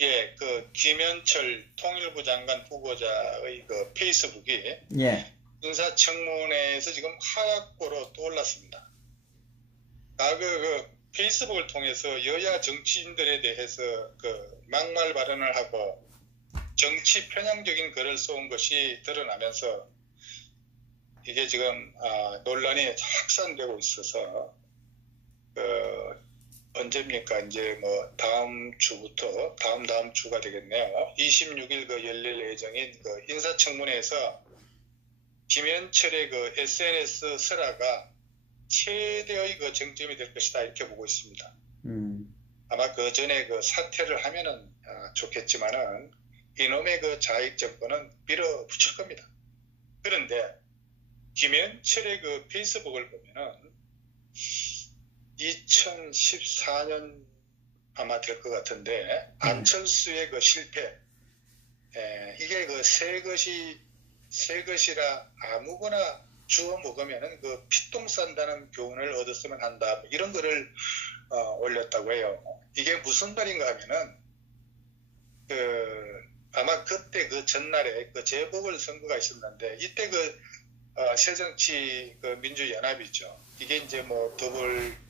예, 그 김현철 통일부 장관 후보자의 그 페이스북이 예. 인사청문회에서 지금 하약고로 떠올랐습니다. 그 페이스북을 통해서 여야 정치인들에 대해서 그 막말 발언을 하고 정치 편향적인 글을 쏜 것이 드러나면서 이게 지금 논란이 확산되고 있어서 언제입니까? 이제 뭐 다음 주부터 다음 주가 되겠네요. 26일 그 열릴 예정인 그 인사청문회에서 김현철의 그 SNS 설화가 최대의 그 정점이 될 것이다 이렇게 보고 있습니다. 아마 그 전에 그 사퇴를 하면은 좋겠지만은 이놈의 그 자익 정권은 밀어붙일 겁니다. 그런데 김현철의 그 페이스북을 보면은 2014년 아마 될 것 같은데 안철수의 그 실패, 이게 그 새 것이라 아무거나 주워 먹으면은 그 피똥 싼다는 교훈을 얻었으면 한다 이런 거를 올렸다고 해요. 이게 무슨 말인가 하면은 아마 그때 그 전날에 그 재보궐선거가 있었는데 이때 새정치 그 민주연합이죠. 이게 이제 뭐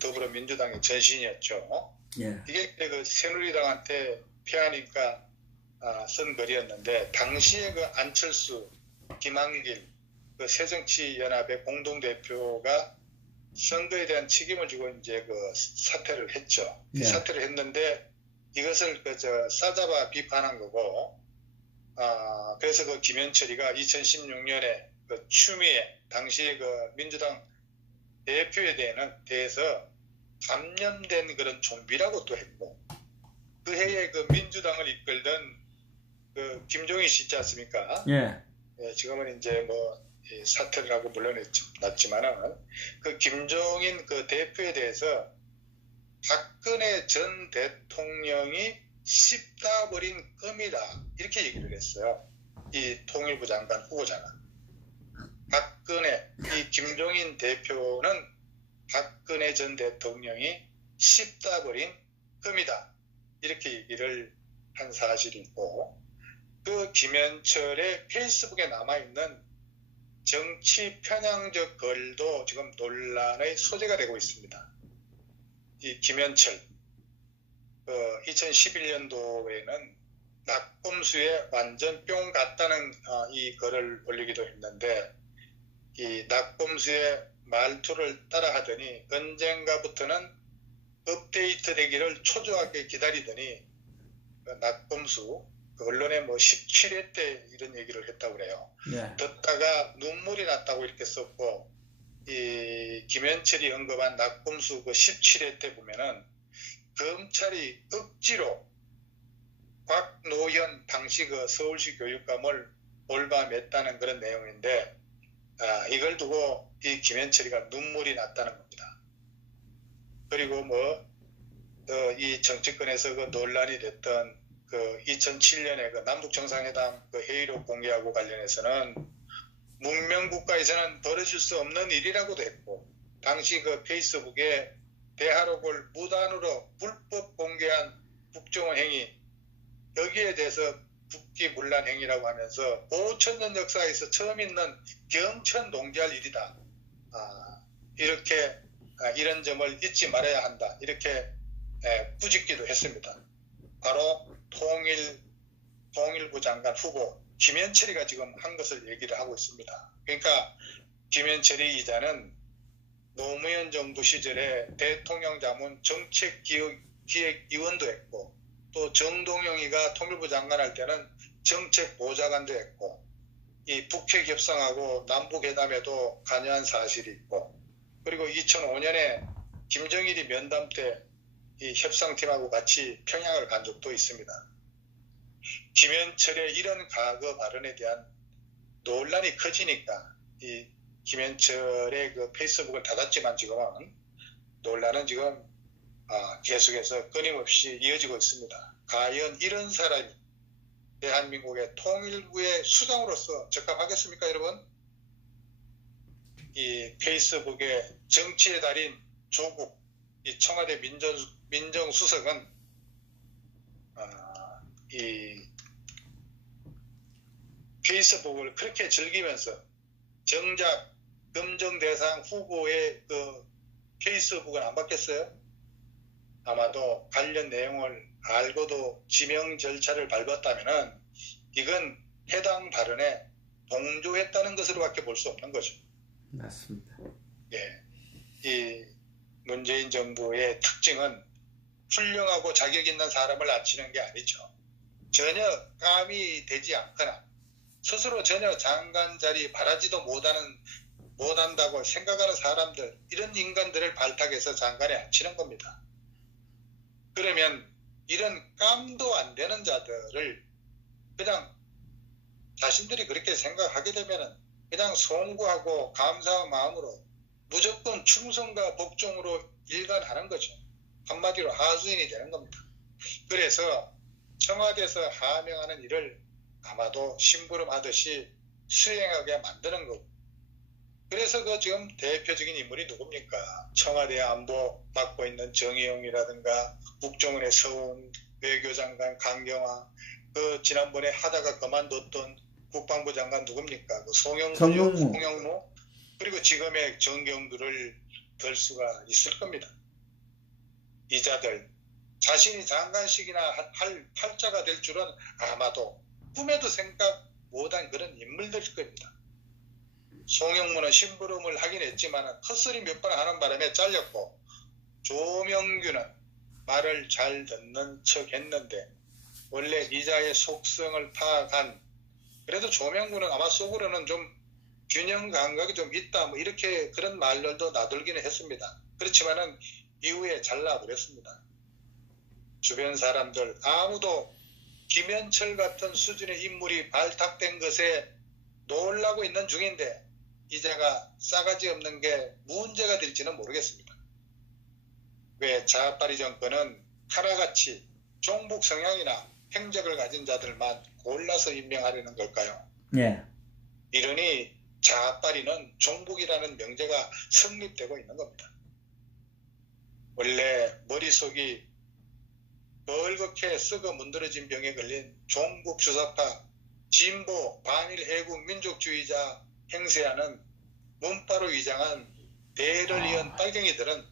더불어민주당의 전신이었죠. 예. 이게 그 새누리당한테 피하니까 쓴 글이었는데 당시에 그 안철수, 김한길 그 새정치연합의 공동대표가 선거에 대한 책임을 지고 이제 그 사퇴를 했죠. 예. 사퇴를 했는데 이것을 싸잡아 비판한 거고, 그래서 그 김현철이가 2016년에 그 추미애 당시에 그 민주당 대표에 대해서 감염된 그런 좀비라고 또 했고, 그 해에 그 민주당을 이끌던 그 김종인 씨 있지 않습니까? 예. 지금은 이제 뭐 사퇴를 하고 물러났지만은 그 김종인 그 대표에 대해서 박근혜 전 대통령이 씹다 버린 껌이다 이렇게 얘기를 했어요. 이 통일부 장관 후보자가. 이 김종인 대표는 박근혜 전 대통령이 씹다 버린 껌이다 이렇게 얘기를 한 사실이 있고, 그 김현철의 페이스북에 남아있는 정치 편향적 글도 지금 논란의 소재가 되고 있습니다. 이 김현철 2011년도에는 낙곰수에 완전 뿅 갔다는 이 글을 올리기도 했는데, 이 낙곰수의 말투를 따라 하더니 언젠가부터는 업데이트 되기를 초조하게 기다리더니 낙곰수 언론에 뭐 17회 때 이런 얘기를 했다고 그래요. 네. 듣다가 눈물이 났다고 이렇게 썼고, 이 김현철이 언급한 낙곰수 그 17회 때 보면은 검찰이 억지로 곽노현 당시 그 서울시 교육감을 올바맸다는 그런 내용인데, 이걸 두고 이 김현철이가 눈물이 났다는 겁니다. 그리고 이 정치권에서 그 논란이 됐던 그 2007년에 그 남북 정상회담 그 회의록 공개하고 관련해서는 문명국가에서는 벌어질 수 없는 일이라고도 했고, 당시 그 페이스북에 대화록을 무단으로 불법 공개한 국정원 행위, 여기에 대해서 국기문란 행위라고 하면서 5천년 역사에서 처음 있는 경천동지할 일이다. 이렇게 이런 점을 잊지 말아야 한다. 이렇게 꾸짖기도 했습니다. 바로 통일부 장관 후보 김현철이가 지금 한 것을 얘기를 하고 있습니다. 그러니까 김현철이 이자는 노무현 정부 시절에 대통령 자문 정책기획위원도 했고, 또 정동영이가 통일부 장관 할 때는 정책보좌관도 했고, 이 북핵 협상하고 남북회담에도 관여한 사실이 있고, 그리고 2005년에 김정일이 면담 때 이 협상팀하고 같이 평양을 간 적도 있습니다. 김현철의 이런 과거 발언에 대한 논란이 커지니까 이 김현철의 그 페이스북을 닫았지만 지금은 논란은 지금 계속해서 끊임없이 이어지고 있습니다. 과연 이런 사람이 대한민국의 통일부의 수장으로서 적합하겠습니까, 여러분? 이 페이스북의 정치의 달인 조국, 이 청와대 민정수석은 이 페이스북을 그렇게 즐기면서 정작 검증대상 후보의 그 페이스북은 안 받겠어요? 아마도 관련 내용을 알고도 지명 절차를 밟았다면은 이건 해당 발언에 동조했다는 것으로밖에 볼 수 없는 거죠. 맞습니다. 예, 이 문재인 정부의 특징은 훌륭하고 자격 있는 사람을 앉히는 게 아니죠. 전혀 감이 되지 않거나 스스로 전혀 장관 자리 바라지도 못한다고 생각하는 사람들, 이런 인간들을 발탁해서 장관에 앉히는 겁니다. 그러면 이런 감도 안 되는 자들을 그냥 자신들이 그렇게 생각하게 되면 그냥 송구하고 감사한 마음으로 무조건 충성과 복종으로 일관하는 거죠. 한마디로 하수인이 되는 겁니다. 그래서 청와대에서 하명하는 일을 아마도 심부름하듯이 수행하게 만드는 거고, 그래서 그 지금 대표적인 인물이 누굽니까? 청와대 안보 맡고 있는 정의용이라든가 국정원의 서훈, 외교장관 강경화, 그 지난번에 하다가 그만뒀던 국방부 장관 누굽니까? 그 송영무, 그리고 지금의 정경두를 들 수가 있을 겁니다. 이자들 자신이 장관식이나 할 팔자가 될 줄은 아마도 꿈에도 생각 못한 그런 인물들일 겁니다. 송영무는 심부름을 하긴 했지만 헛소리 몇 번 하는 바람에 잘렸고, 조명규는 말을 잘 듣는 척 했는데 원래 이자의 속성을 파악한, 그래도 조명구는 아마 속으로는 좀 균형 감각이 좀 있다, 뭐 이렇게 그런 말들도 나돌기는 했습니다. 그렇지만은 이후에 잘라버렸습니다. 주변 사람들 아무도 김현철 같은 수준의 인물이 발탁된 것에 놀라고 있는 중인데 이자가 싸가지 없는 게 문제가 될지는 모르겠습니다. 왜 자아빠리 정권은 하나같이 종북 성향이나 행적을 가진 자들만 골라서 임명하려는 걸까요? 예. 이러니 자아빠리는 종북이라는 명제가 성립되고 있는 겁니다. 원래 머릿속이 벌겋게 썩어 문드러진 병에 걸린 종북 주사파, 진보, 반일 해국 민족주의자 행세하는 문파로 위장한 대를 이은 빨갱이들은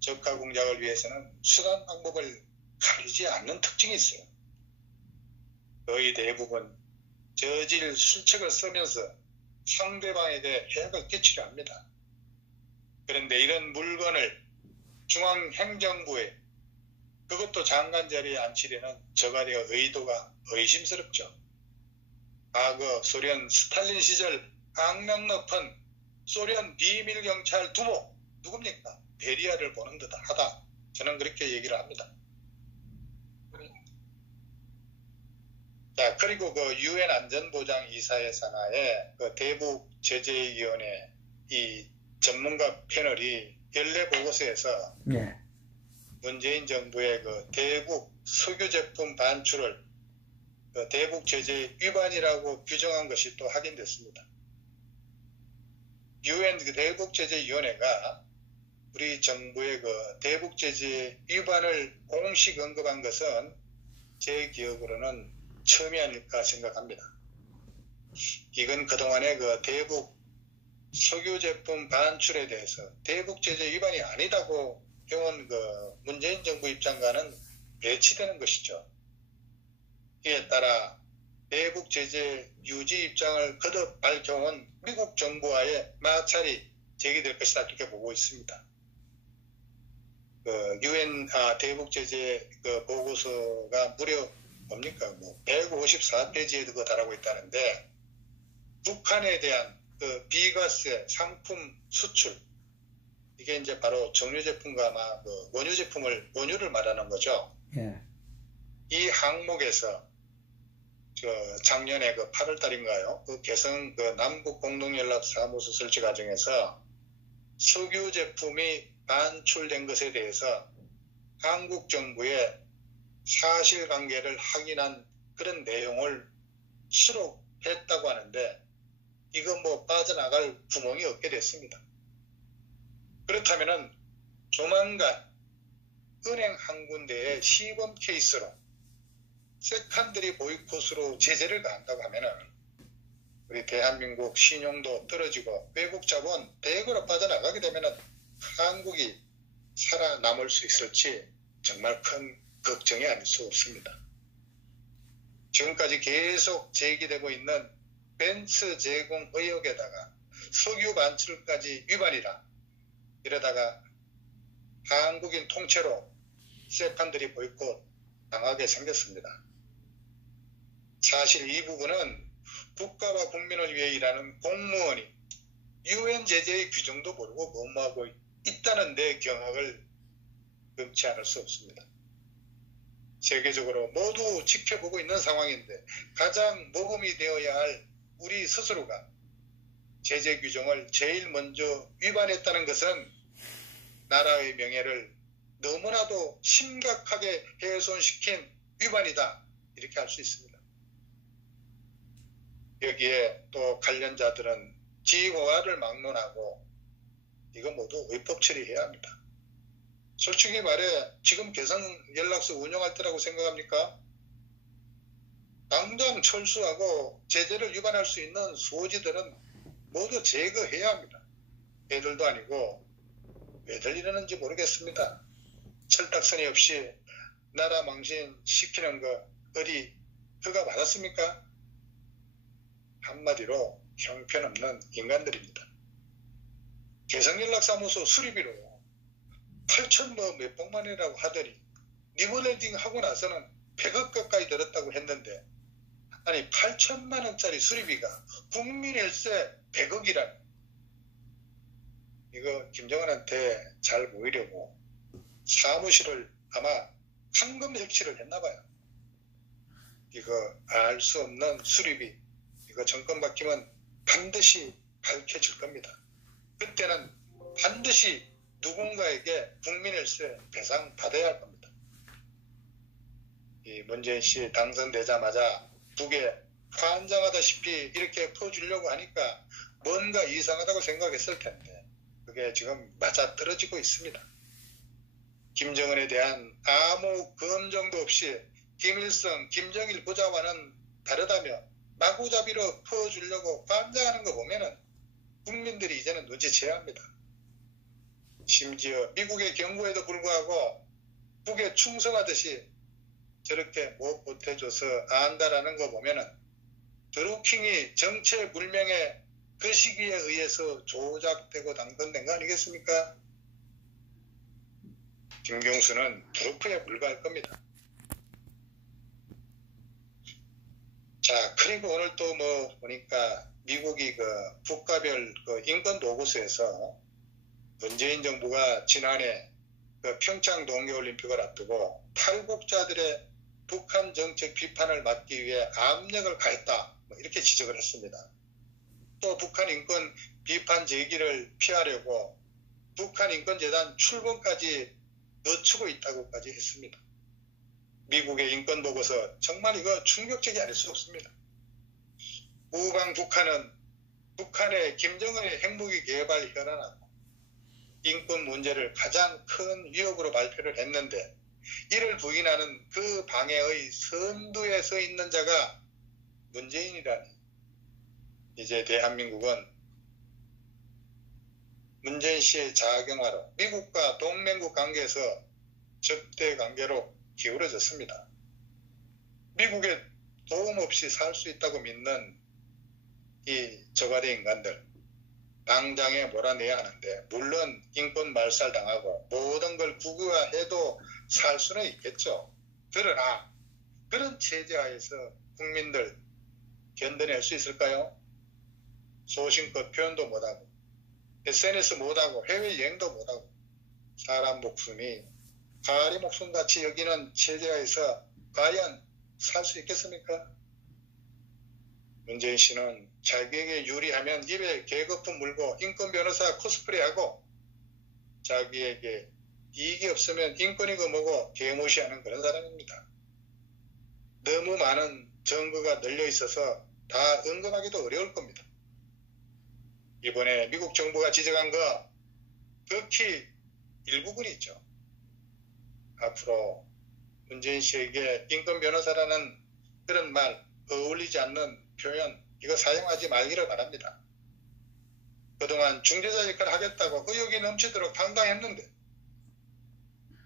적가 공작을 위해서는 수단 방법을 가리지 않는 특징이 있어요. 거의 대부분 저질 술책을 쓰면서 상대방에게 해악을 끼치려 합니다. 그런데 이런 물건을 중앙행정부에, 그것도 장관 자리에 앉히려는 저가리의 의도가 의심스럽죠. 과거 소련 스탈린 시절 악명 높은 소련 비밀경찰 두목 누굽니까? 베리아를 보는 듯 하다. 저는 그렇게 얘기를 합니다. 자, 그리고 그 유엔 안전보장 이사회 산하에 그 대북 제재위원회 이 전문가 패널이 연례 보고서에서 예. 문재인 정부의 그 대북 석유 제품 반출을 그 대북 제재 위반이라고 규정한 것이 또 확인됐습니다. 유엔 그 대북 제재 위원회가 우리 정부의 그 대북 제재 위반을 공식 언급한 것은 제 기억으로는 처음이 아닐까 생각합니다. 이건 그동안의 그 대북 석유 제품 반출에 대해서 대북 제재 위반이 아니다고 해온 그 문재인 정부 입장과는 배치되는 것이죠. 이에 따라 대북 제재 유지 입장을 거듭 밝혀온 미국 정부와의 마찰이 제기될 것이다, 이렇게 보고 있습니다. 그 유엔 대북 제재 그 보고서가 무려 뭡니까? 뭐 154페이지에 그 달하고 있다는데, 북한에 대한 그 비과세 상품 수출, 이게 이제 바로 정유 제품과 아마 그 원유를 말하는 거죠. 예. 이 항목에서 작년에 그 8월 달인가요? 그 개성 그 남북 공동연락사무소 설치 과정에서 석유 제품이 반출된 것에 대해서 한국 정부의 사실관계를 확인한 그런 내용을 수록했다고 하는데, 이거 뭐 빠져나갈 구멍이 없게 됐습니다. 그렇다면은 조만간 은행 한 군데의 시범 케이스로 세컨더리 보이콧으로 제재를 가한다고 하면은 우리 대한민국 신용도 떨어지고 외국 자본 대거로 빠져나가게 되면은 한국이 살아남을 수 있을지 정말 큰 걱정이 아닐 수 없습니다. 지금까지 계속 제기되고 있는 벤츠 제공 의혹에다가 석유 반출까지 위반이라 이러다가 한국인 통째로 세컨더리 보이콧 당하게 생겼습니다. 사실 이 부분은 국가와 국민을 위해 일하는 공무원이 UN 제재의 규정도 모르고 뭐하고 있다는 데 경악을 금치 않을 수 없습니다. 세계적으로 모두 지켜보고 있는 상황인데 가장 모범이 되어야 할 우리 스스로가 제재 규정을 제일 먼저 위반했다는 것은 나라의 명예를 너무나도 심각하게 훼손시킨 위반이다, 이렇게 할 수 있습니다. 여기에 또 관련자들은 지호화를 막론하고 이거 모두 의법 처리해야 합니다. 솔직히 말해 지금 개성연락소 운영할 때라고 생각합니까? 당장 철수하고 제재를 위반할 수 있는 소지들은 모두 제거해야 합니다. 애들도 아니고 왜들 이러는지 모르겠습니다. 철딱서니 없이 나라 망신시키는 거 어디 허가 받았습니까? 한마디로 형편없는 인간들입니다. 개성연락사무소 수리비로 8천 몇백만 원이라고 하더니 리모델링 하고 나서는 100억 가까이 들었다고 했는데, 아니 8천만 원짜리 수리비가 국민일세 100억이라니. 이거 김정은한테 잘 보이려고 사무실을 아마 황금 색칠을 했나봐요. 이거 알 수 없는 수리비, 이거 정권 바뀌면 반드시 밝혀질 겁니다. 그때는 반드시 누군가에게 국민일세 배상 받아야 할 겁니다. 이 문재인 씨 당선되자마자 북에 환장하다시피 이렇게 퍼주려고 하니까 뭔가 이상하다고 생각했을 텐데 그게 지금 맞아떨어지고 있습니다. 김정은에 대한 아무 검증도 없이 김일성, 김정일 부자와는 다르다며 마구잡이로 퍼주려고 환장하는 거 보면은 국민들이 이제는 눈치채야 합니다. 심지어 미국의 경고에도 불구하고 북에 충성하듯이 저렇게 못 보태줘서 안다라는 거 보면은 드루킹이 정체불명의 그 시기에 의해서 조작되고 당선된 거 아니겠습니까? 김경수는 트럼프에 불과할 겁니다. 자, 그리고 오늘 또 보니까 미국이 그 국가별 그 인권 보고서에서 문재인 정부가 지난해 그 평창 동계올림픽을 앞두고 탈북자들의 북한 정책 비판을 막기 위해 압력을 가했다, 이렇게 지적을 했습니다. 또 북한 인권 비판 제기를 피하려고 북한 인권재단 출범까지 늦추고 있다고까지 했습니다. 미국의 인권 보고서 정말 이거 충격적이 아닐 수 없습니다. 우방 북한은 북한의 김정은의 핵무기 개발 현안하고 인권 문제를 가장 큰 위협으로 발표를 했는데 이를 부인하는 그 방해의 선두에 서 있는 자가 문재인이라니. 이제 대한민국은 문재인 씨의 자경화로 미국과 동맹국 관계에서 적대 관계로 기울어졌습니다. 미국에 도움 없이 살 수 있다고 믿는 이 저가대 인간들 당장에 몰아내야 하는데, 물론 인권 말살당하고 모든 걸 국유화해도 살 수는 있겠죠. 그러나 그런 체제하에서 국민들 견뎌낼 수 있을까요? 소신껏 표현도 못하고 SNS 못하고 해외여행도 못하고 사람 목숨이 가리 목숨같이 여기는 체제하에서 과연 살 수 있겠습니까? 문재인 씨는 자기에게 유리하면 입에 개거품 물고 인권 변호사 코스프레하고 자기에게 이익이 없으면 인권이고 뭐고 개무시하는 그런 사람입니다. 너무 많은 증거가 널려 있어서 다 언급하기도 어려울 겁니다. 이번에 미국 정부가 지적한 거 극히 일부분이죠. 앞으로 문재인 씨에게 인권 변호사라는 그런 말, 어울리지 않는 표현, 이거 사용하지 말기를 바랍니다. 그동안 중재자 역할을 하겠다고 의욕이 넘치도록 당당했는데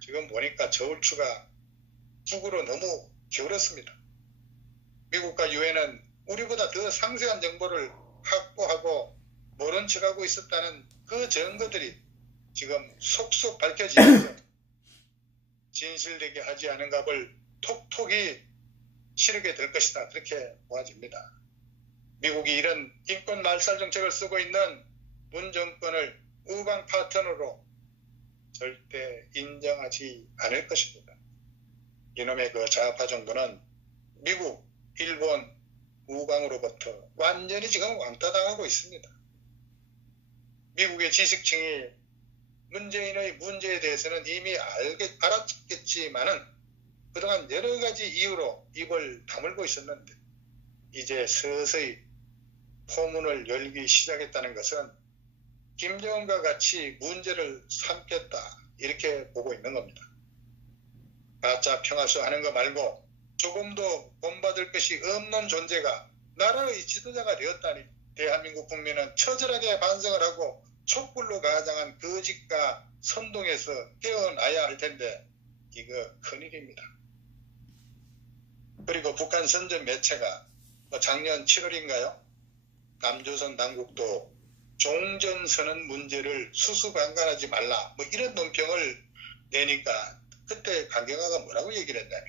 지금 보니까 저울추가 북으로 너무 기울었습니다. 미국과 유엔은 우리보다 더 상세한 정보를 확보하고 모른 척하고 있었다는 그 증거들이 지금 속속 밝혀지면서 진실되게 하지 않은 값을 톡톡히 치르게 될 것이다. 그렇게 보아집니다. 미국이 이런 인권 말살 정책을 쓰고 있는 문 정권을 우방 파트너로 절대 인정하지 않을 것입니다. 이놈의 그 좌파 정부는 미국, 일본, 우방으로부터 완전히 지금 왕따당하고 있습니다. 미국의 지식층이 문재인의 문제에 대해서는 이미 알았겠지만은 그동안 여러 가지 이유로 입을 다물고 있었는데 이제 서서히 포문을 열기 시작했다는 것은 김정은과 같이 문제를 삼겠다 이렇게 보고 있는 겁니다. 가짜 평화수 하는 거 말고 조금도 본받을 것이 없는 존재가 나라의 지도자가 되었다니 대한민국 국민은 처절하게 반성을 하고 촛불로 가장한 거짓과 선동에서 깨어나야 할 텐데 이거 큰일입니다. 그리고 북한 선전 매체가 작년 7월인가요? 남조선 당국도 종전선언 문제를 수수관관하지 말라 뭐 이런 논평을 내니까 그때 강경화가 뭐라고 얘기를 했냐면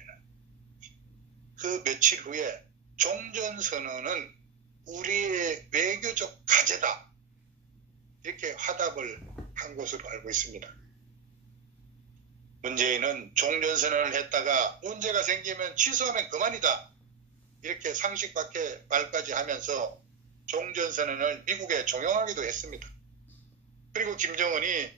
그 며칠 후에 종전선언은 우리의 외교적 과제다 이렇게 화답을 한 것으로 알고 있습니다. 문재인은 종전선언을 했다가 문제가 생기면 취소하면 그만이다 이렇게 상식 밖의 말까지 하면서 종전선언을 미국에 종용하기도 했습니다. 그리고 김정은이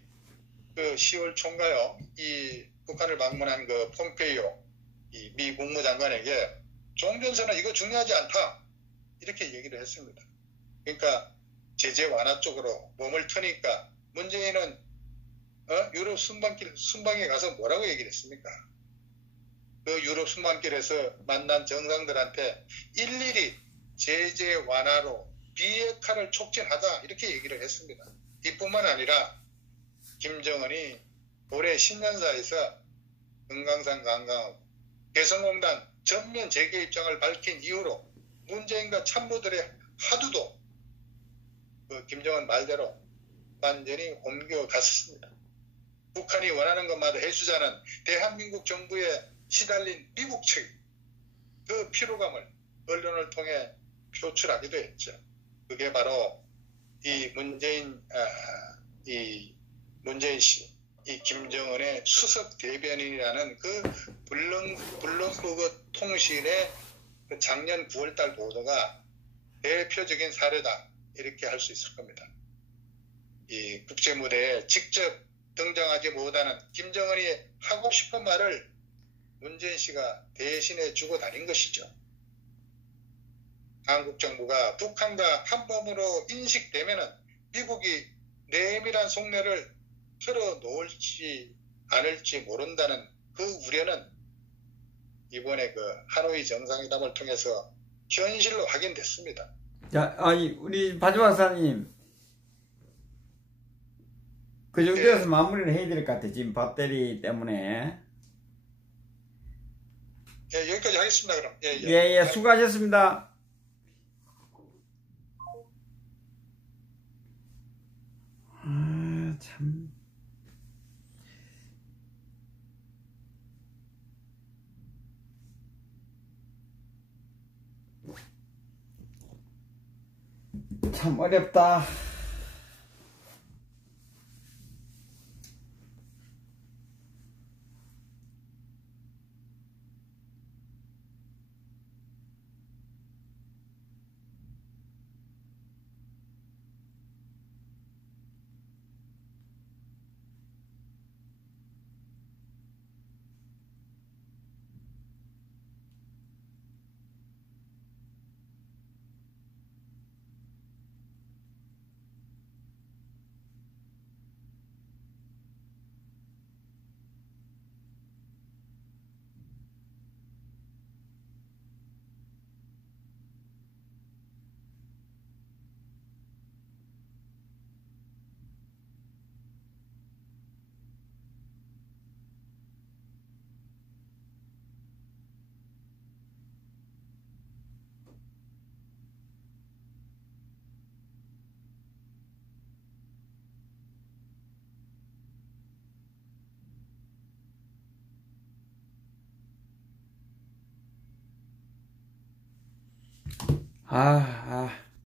그 10월 초인가요? 이 북한을 방문한 그 폼페이오 이 미 국무장관에게 종전선언 이거 중요하지 않다 이렇게 얘기를 했습니다. 그러니까 제재 완화 쪽으로 몸을 트니까 문재인은 유럽 순방에 가서 뭐라고 얘기를 했습니까? 그 유럽 순방길에서 만난 정상들한테 일일이 제재 완화로 비핵화를 촉진하자 이렇게 얘기를 했습니다. 이뿐만 아니라 김정은이 올해 신년사에서 금강산 관광 개성공단 전면 재개 입장을 밝힌 이후로 문재인과 참모들의 하두도 그 김정은 말대로 완전히 옮겨갔습니다. 북한이 원하는 것마다 해주자는 대한민국 정부에 시달린 미국 측 그 피로감을 언론을 통해 표출하기도 했죠. 그게 바로 이 문재인 씨, 이 김정은의 수석 대변인이라는 그 블룸버그 통신의 그 작년 9월달 보도가 대표적인 사례다 이렇게 할 수 있을 겁니다. 이 국제무대에 직접 등장하지 못하는 김정은이 하고 싶은 말을 문재인 씨가 대신해 주고 다닌 것이죠. 한국 정부가 북한과 한몸으로 인식되면은 미국이 내밀한 속내를 털어놓을지 않을지 모른다는 그 우려는 이번에 그 하노이 정상회담을 통해서 현실로 확인됐습니다. 자, 아니 우리 박 박사님 그 정도에서 네. 마무리를 해야 될 것 같아. 지금 배터리 때문에. 예, 여기까지 하겠습니다. 그럼. 예, 수고하셨습니다. 아, 참. 참 어렵다. 아.